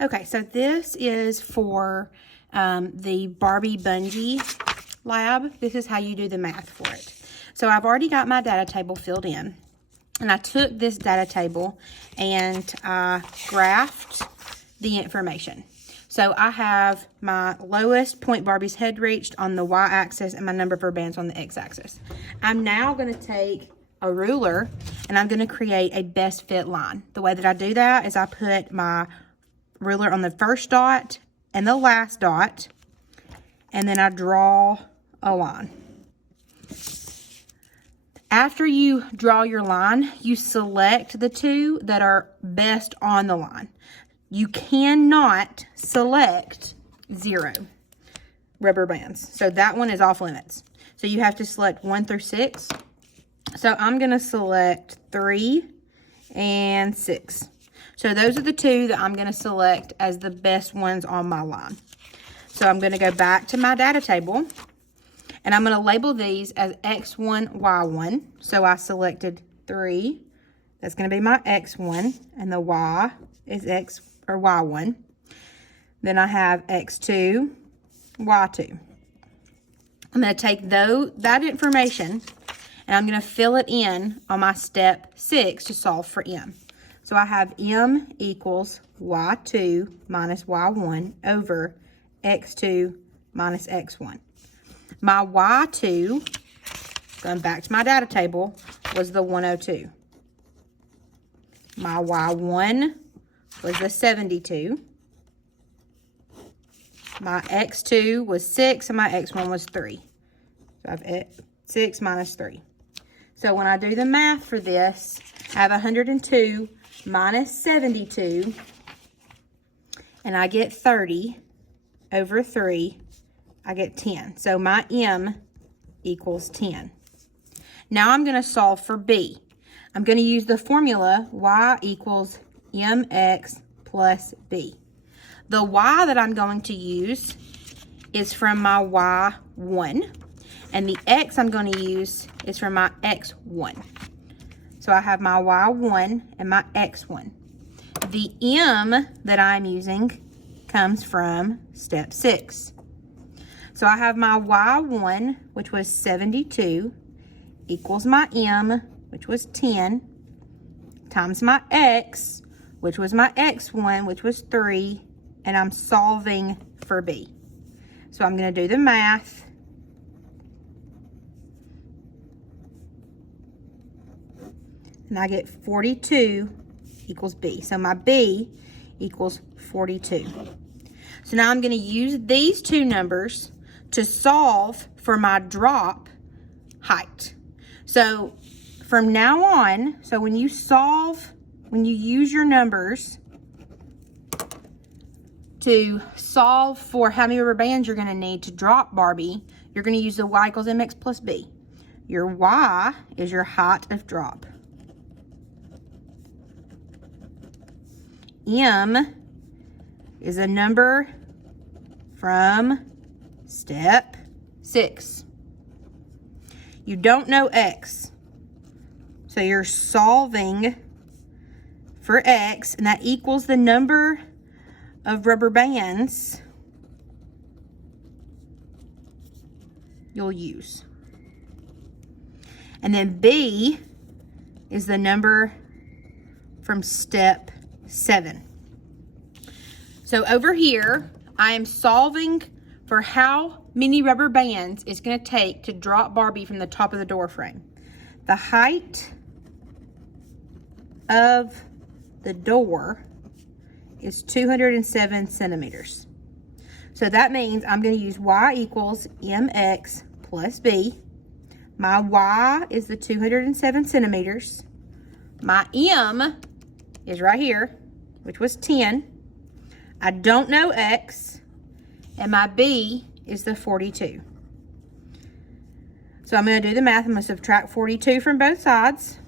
Okay, so this is for the Barbie Bungee lab. This is how you do the math for it. So I've already got my data table filled in. And I took this data table and I graphed the information. So I have my lowest point Barbie's head reached on the y-axis and my number of rubber bands on the x-axis. I'm now going to take a ruler and I'm going to create a best fit line. The way that I do that is I put my ruler on the first dot and the last dot, and then I draw a line. After you draw your line, you select the two that are best on the line. You cannot select 0 rubber bands. So that one is off limits. So you have to select 1 through 6. So I'm going to select 3 and 6. So those are the two that I'm going to select as the best ones on my line. So I'm going to go back to my data table. And I'm going to label these as X1, Y1. So I selected 3. That's going to be my X1. And the Y is X or Y1. Then I have X2, Y2. I'm going to take that information and I'm going to fill it in on my step 6 to solve for M. So I have M equals Y2 minus Y1 over X2 minus X1. My Y2, going back to my data table, was the 102. My Y1 was the 72. My X2 was 6 and my X1 was 3. So I have 6 minus 3. So when I do the math for this, I have 102 minus 72, and I get 30 over 3. I get 10. So my M equals 10. Now I'm going to solve for B. I'm going to use the formula Y equals MX plus B. The Y that I'm going to use is from my Y1. And the X I'm going to use is from my X1. So I have my Y1 and my X1. The M that I'm using comes from step 6. So I have my Y1, which was 72, equals my M, which was 10, times my X, which was my X1, which was 3, and I'm solving for B. So I'm going to do the math. And I get 42 equals B. So my B equals 42. So now I'm going to use these two numbers to solve for my drop height. So from now on, so when you use your numbers to solve for how many rubber bands you're going to need to drop Barbie, you're going to use the Y equals MX plus B. Your Y is your height of drop. M is a number from step 6. You don't know X. So you're solving for X, and that equals the number of rubber bands you'll use. And then B is the number from step 7. So over here, I am solving for how many rubber bands it's going to take to drop Barbie from the top of the door frame. The height of the door is 207 centimeters. So that means I'm going to use Y equals MX plus B. My Y is the 207 centimeters. My M is right here, which was 10. I don't know X. And my B is the 42. So I'm going to do the math. I'm going to subtract 42 from both sides.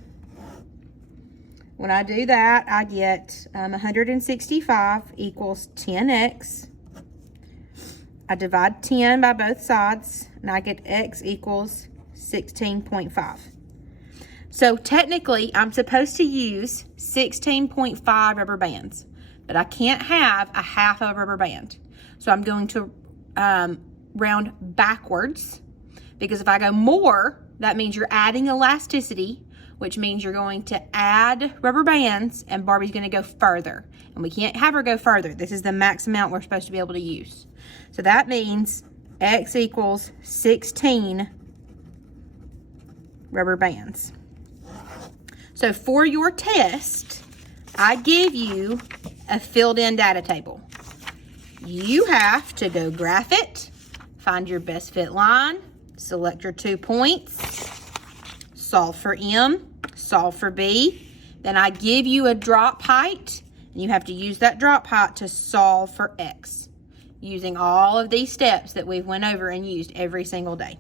When I do that, I get 165 equals 10x. I divide 10 by both sides, and I get x equals 16.5. So technically, I'm supposed to use 16.5 rubber bands. but I can't have a half of a rubber band. So I'm going to round backwards, because if I go more, that means you're adding elasticity, which means you're going to add rubber bands, and Barbie's going to go further. And we can't have her go further. This is the max amount we're supposed to be able to use. So that means X equals 16 rubber bands. So for your test, I give you a filled-in data table. You have to go graph it, find your best fit line, select your 2 points, solve for M, solve for B. Then I give you a drop height, and you have to use that drop height to solve for X, using all of these steps that we've went over and used every single day.